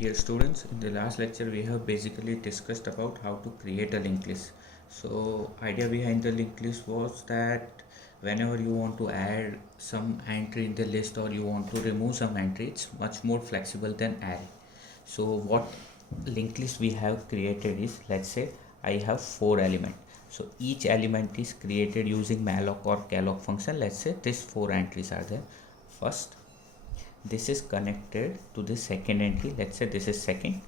Dear students, in the last lecture we have basically discussed about how to create a linked list. So idea behind the linked list was that whenever you want to add some entry in the list or you want to remove some entry, it's much more flexible than array. So what linked list we have created is, let's say I have 4 elements. So each element is created using malloc or calloc function. Let's say these 4 entries are there. First, this is connected to the second entry. Let's say this is second,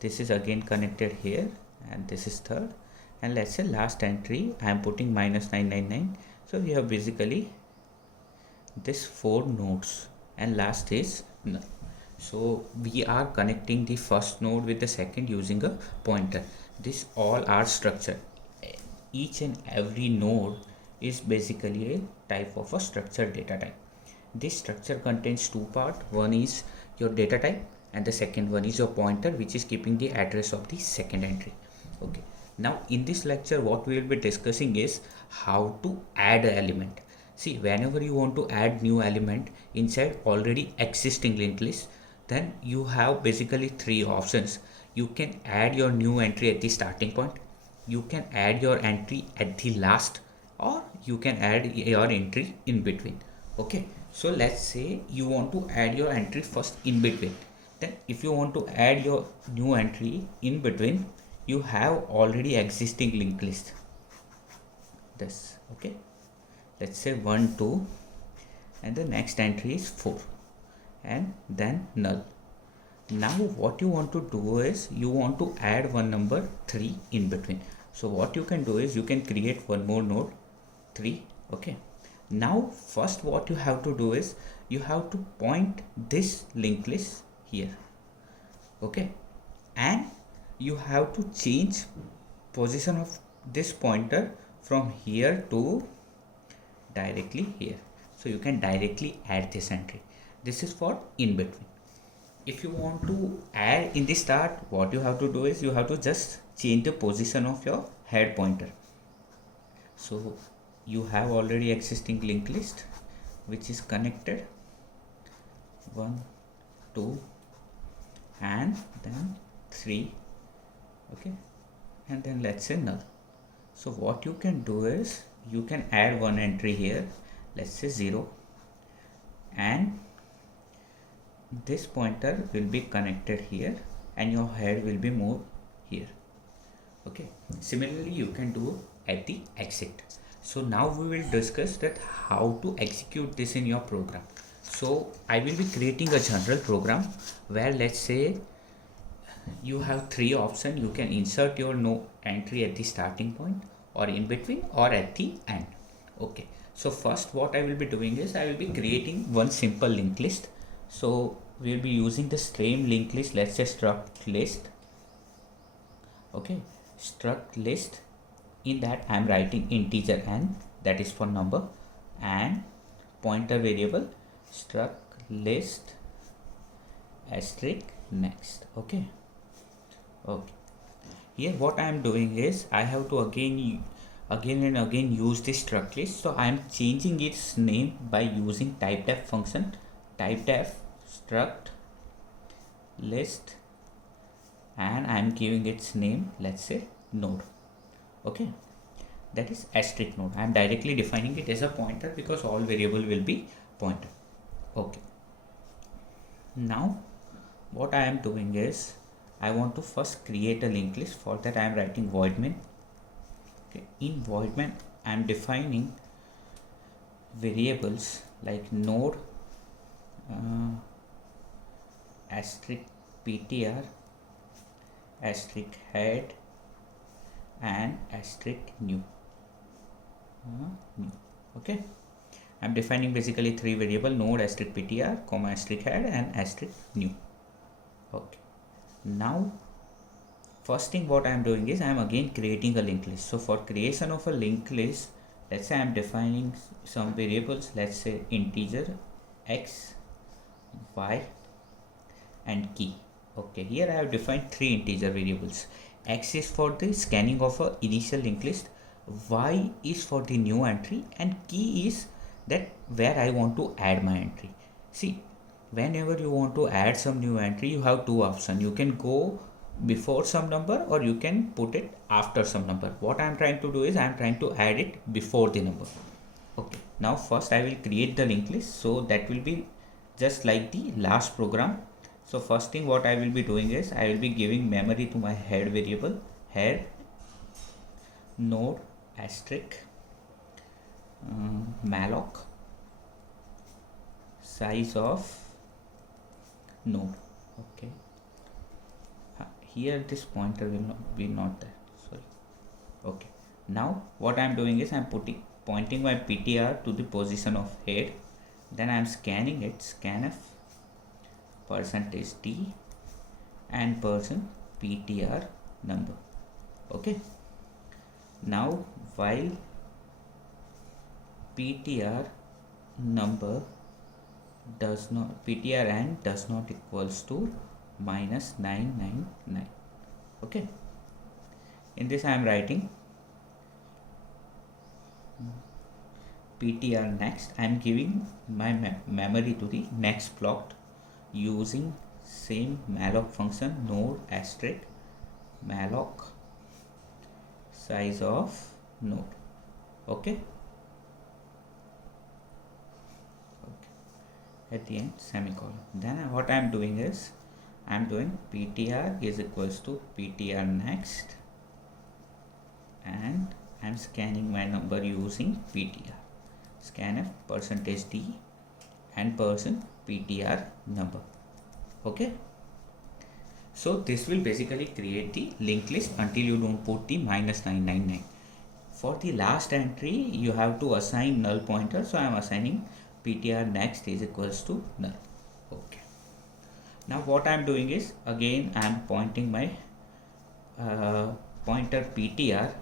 this is again connected here, and this is third, and let's say last entry I am putting -999. So we have basically this 4 nodes and last is null. So we are connecting the first node with the second using a pointer. This all are structured. Each and every node is basically a type of a structured data type. This structure contains 2 parts. One is your data type and the second one is your pointer, which is keeping the address of the second entry. Okay, now in this lecture what we will be discussing is how to add an element. See, whenever you want to add new element inside already existing linked list, then you have basically 3 options. You can add your new entry at the starting point, you can add your entry at the last, or you can add your entry in between. Okay, so let's say you want to add your entry first in between. Then if you want to add your new entry in between, you have already existing linked list, this. Okay, let's say 1 2 and the next entry is 4 and then null. Now what you want to do is you want to add one number 3 in between. So what you can do is you can create one more node 3. Okay, now first what you have to do is you have to point this linked list here. Okay, and you have to change position of this pointer from here to directly here. So you can directly add this entry. This is for in between. If you want to add in the start, what you have to do is you have to just change the position of your head pointer. So you have already existing linked list which is connected 1 2 and then 3. Okay, and then let's say null. So what you can do is you can add one entry here, let's say 0, and this pointer will be connected here and your head will be moved here. Okay, similarly you can do at the exit. So now we will discuss that how to execute this in your program. So I will be creating a general program where, let's say, you have 3 options. You can insert your no entry at the starting point or in between or at the end. Okay, so first what I will be doing is I will be creating one simple linked list. So we will be using the same linked list. Let's say struct list. Okay, struct list. In that I am writing integer n, that is for number, and pointer variable struct list asterisk next. Okay, here what I am doing is I have to again and again use this struct list. So I am changing its name by using typedef function. Typedef struct list, and I am giving its name, let's say, node. Okay, that is asterisk node. I am directly defining it as a pointer because all variable will be pointer. Okay, now what I am doing is I want to first create a linked list. For that I am writing void main. Okay, in void main I am defining variables like node asterisk ptr asterisk head and asterisk new. Okay, I'm defining basically 3 variable: node asterisk ptr, comma asterisk head and asterisk new. Okay, now first thing what I am doing is I am again creating a linked list. So for creation of a linked list, let's say I am defining some variables, let's say integer x, y and key. Okay, here I have defined 3 integer variables. X is for the scanning of a initial linked list, y is for the new entry, and key is that where I want to add my entry. See, whenever you want to add some new entry, you have two options. You can go before some number or you can put it after some number. What I am trying to do is I am trying to add it before the number. Okay, now first I will create the linked list, so that will be just like the last program. So first thing what I will be doing is I will be giving memory to my head variable, head node asterisk malloc size of node. Okay, here this pointer will not be not there, sorry. Okay, now what I am doing is I am pointing my ptr to the position of head, then I am scanning it, scanf %d and %ptr number. Okay, now while ptr number does not equals to -999. Okay, in this I am writing ptr next. I am giving my memory to the next plot using same malloc function, node asterisk malloc size of node. Okay, at the end semicolon. Then what I am doing is I am doing ptr is equals to ptr next, and I am scanning my number using ptr, scanf %d and %ptr number. Okay, so this will basically create the linked list until you don't put the -999. For the last entry you have to assign null pointer, so I am assigning ptr next is equals to null. Okay, now what I am doing is again I am pointing my pointer ptr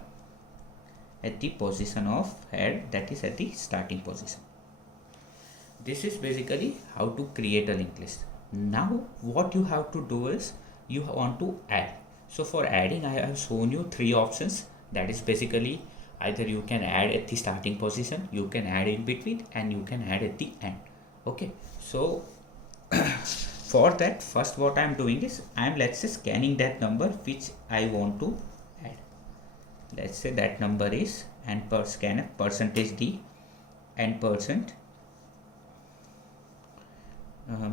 at the position of head, that is at the starting position. This is basically how to create a linked list. Now what you have to do is you want to add. So for adding I have shown you three options, that is basically either you can add at the starting position, you can add in between, and you can add at the end. Okay, so for that first what I am doing is I am, let's say, scanning that number which I want to add. Let's say that number is, and per scanf %d and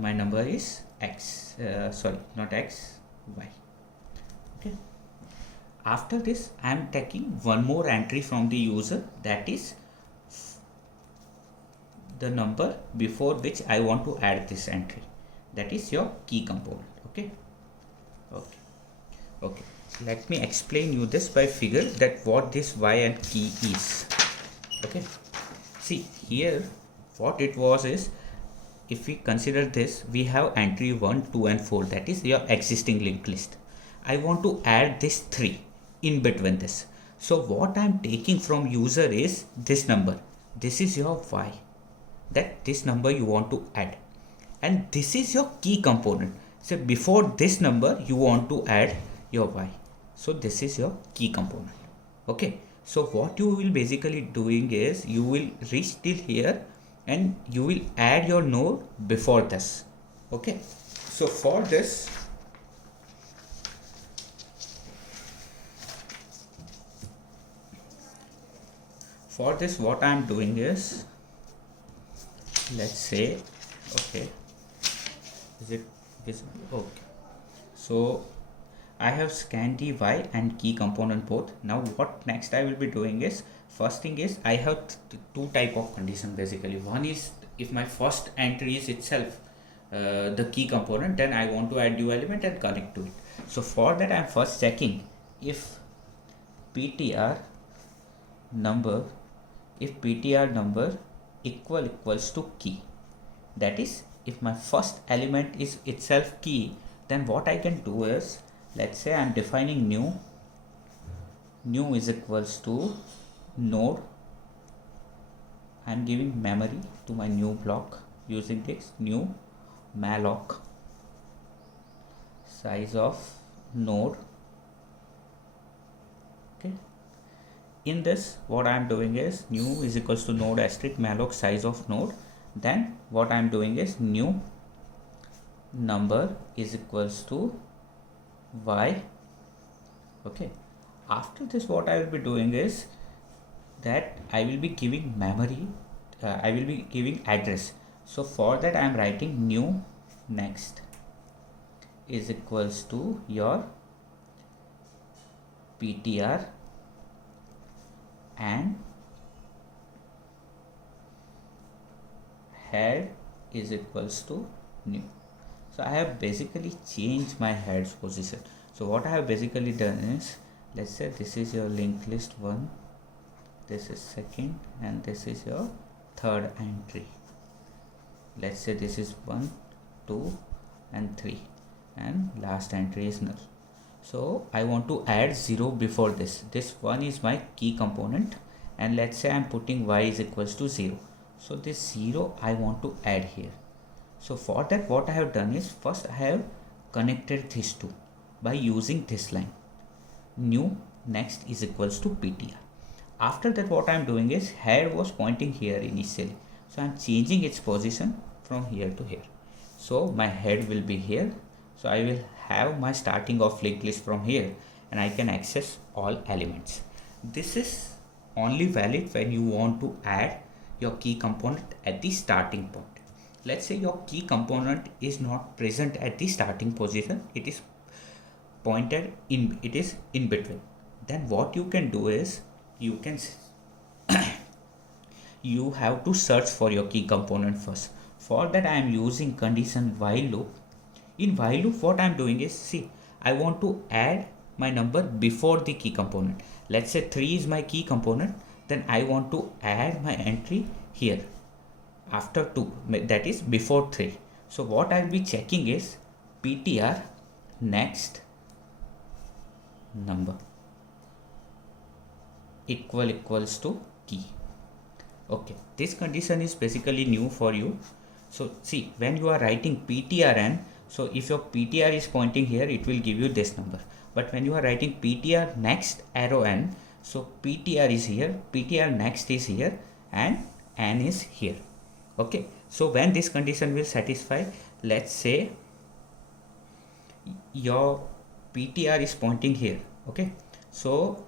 my number is x, sorry, not x, y. Okay, after this I am taking one more entry from the user, that is the number before which I want to add this entry, that is your key component. Okay, let me explain you this by figure, that what this y and key is. Okay, see here what it was is, if we consider this, we have entry 1, 2 and 4, that is your existing linked list. I want to add this 3 in between this. So what I am taking from user is this number, this is your y, that this number you want to add, and this is your key component. So before this number you want to add your y, so this is your key component. Okay, so what you will basically doing is you will reach till here and you will add your node before this. Okay, so for this what I am doing is, let's say, okay, is it visible? Okay, so I have scanned the y and key component both. Now what next I will be doing is, first thing is I have two type of condition basically. One is if my first entry is itself the key component, then I want to add new element and connect to it. So for that I am first checking if ptr number equals to key, that is if my first element is itself key, then what I can do is, let's say I am defining new is equals to node, I am giving memory to my new block using this new malloc size of node. Okay, in this what I am doing is new is equals to node asterisk malloc size of node, then what I am doing is new number is equals to y. Okay, after this what I will be doing is that I will be giving memory, I will be giving address. So for that I am writing new next is equals to your ptr and head is equals to new. So I have basically changed my head's position. So what I have basically done is, let's say this is your linked list 1, this is second, and this is your third entry. Let's say this is 1, 2 and 3, and last entry is null. So I want to add 0 before this. This 1 is my key component, and let's say I'm putting y is equals to 0. So this 0 I want to add here. So for that what I have done is, first I have connected these two by using this line, new next is equals to ptr. After that what I am doing is, head was pointing here initially, so I am changing its position from here to here. So my head will be here, so I will have my starting of linked list from here, and I can access all elements. This is only valid when you want to add your key component at the starting point. Let's say your key component is not present at the starting position, it is pointed in, it is in between. Then what you can do is, you can you have to search for your key component first. For that I am using condition while loop. In while loop what I am doing is, see, I want to add my number before the key component. Let's say 3 is my key component, then I want to add my entry here after 2, that is before 3. So what I'll be checking is ptr next number equals to key. Okay, this condition is basically new for you. So see, when you are writing ptrn, so if your ptr is pointing here, it will give you this number. But when you are writing ptr next arrow n, so ptr is here, ptr next is here, and n is here. Okay, so when this condition will satisfy, let's say your ptr is pointing here. Okay, so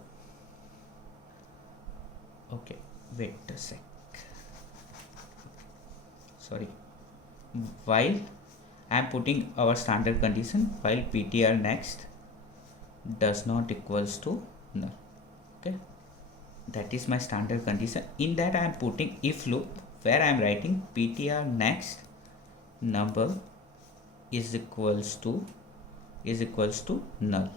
okay, wait a sec, sorry, while I am putting our standard condition, while ptr next does not equals to null. Okay, that is my standard condition. In that I am putting if loop, where I am writing ptr next number is equals to null.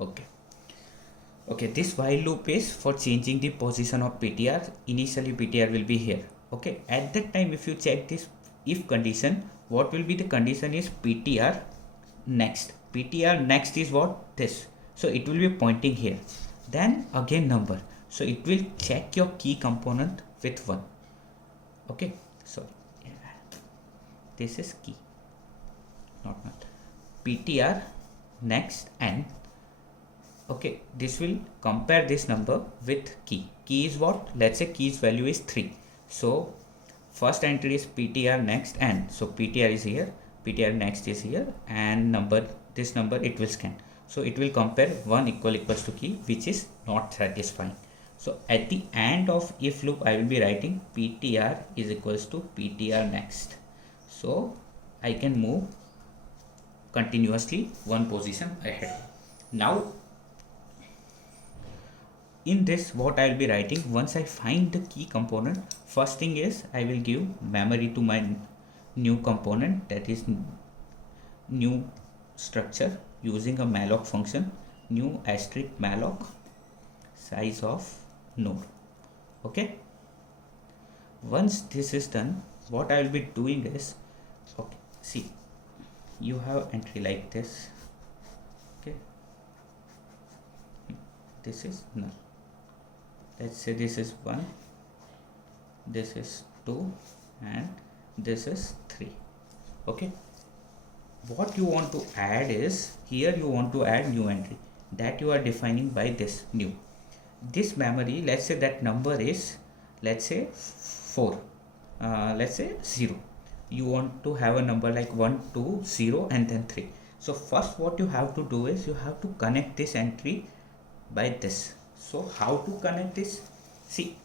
Okay, this while loop is for changing the position of ptr. Initially ptr will be here. Okay, at that time if you check this if condition, what will be the condition is ptr next. Ptr next is what? This. So it will be pointing here, then again number, so it will check your key component with 1. Okay, so this is key, not ptr next n. Okay, this will compare this number with key. Key is what? Let's say key's value is 3. So first entry is ptr next n. So ptr is here, ptr next is here, and number, this number it will scan. So it will compare 1 equals to key, which is not satisfying. So at the end of if loop I will be writing ptr is equals to ptr next. So I can move continuously 1 position ahead. Now in this what I will be writing, once I find the key component, first thing is I will give memory to my new component, that is new structure, using a malloc function, new asterisk malloc size of node. Okay, once this is done, what I will be doing is, okay, see, you have entry like this. Okay, this is null. Let's say this is 1, this is 2, and this is 3. Okay, what you want to add is, here you want to add new entry, that you are defining by this new. This memory, let's say that number is, let's say 4, let's say 0. you want to have a number like 1 2 0 and then 3. So first what you have to do is you have to connect this entry by this. So how to connect this? See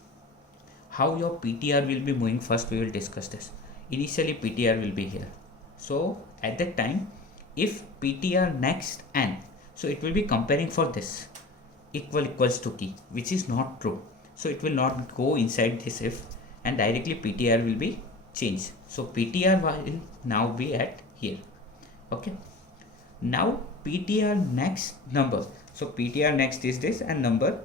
how your PTR will be moving. First we will discuss this. Initially PTR will be here. So at that time, if PTR next and, so it will be comparing for this equals to key, which is not true. So it will not go inside this if, and directly PTR will be changed. So PTR will now be at here. Okay. Now PTR next number. So PTR next is this and number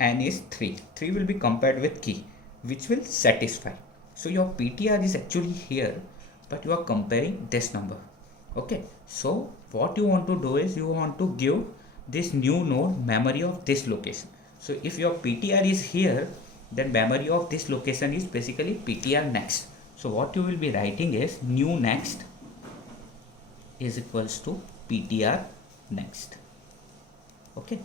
n is 3. 3 will be compared with key, which will satisfy. So your PTR is actually here, but you are comparing this number. Okay. So what you want to do is you want to give this new node memory of this location. So if your PTR is here, then memory of this location is basically PTR next. So what you will be writing is new next is equals to PTR next. Okay.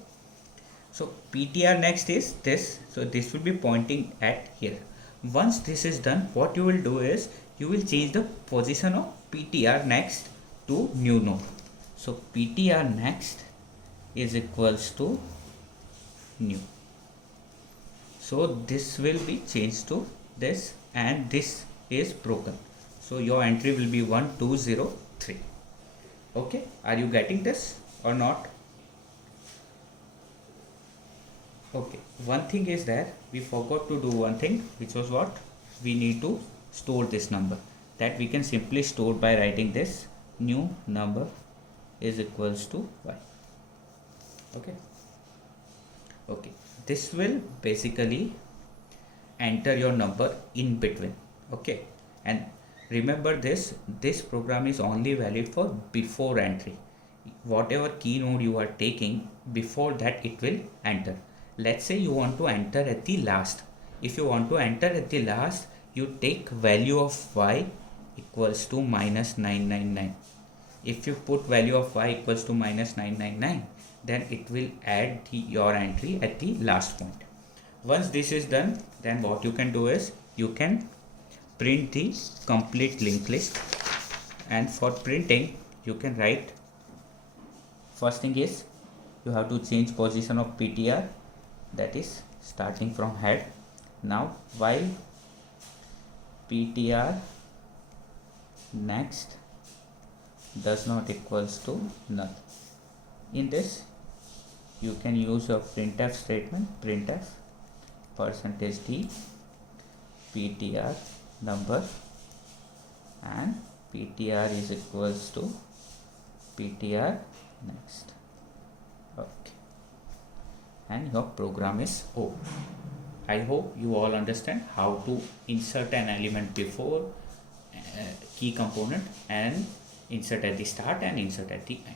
So PTR next is this. So this will be pointing at here. Once this is done, what you will do is you will change the position of PTR next to new node. So PTR next is equals to new. So this will be changed to this and this is broken. So your entry will be 1 2 0 3. Okay, are you getting this or not? Okay, one thing is that we forgot to do one thing, which was what? We need to store this number. That we can simply store by writing this new number is equals to y. Okay. Okay, this will basically enter your number in between. Okay, and remember this program is only valid for before entry. Whatever key node you are taking, before that it will enter. Let's say you want to enter at the last. If you want to enter at the last, you take value of y equals to minus 999. If you put value of y equals to minus 999, then it will add your entry at the last point. Once this is done, then what you can do is you can print the complete linked list, and for printing you can write, first thing is you have to change position of PTR, that is starting from head. Now while PTR next does not equals to null, in this you can use your printf statement, printf %d PTR number and PTR is equals to PTR next. Okay, and your program is over. I hope you all understand how to insert an element before key component and insert at the start and insert at the end.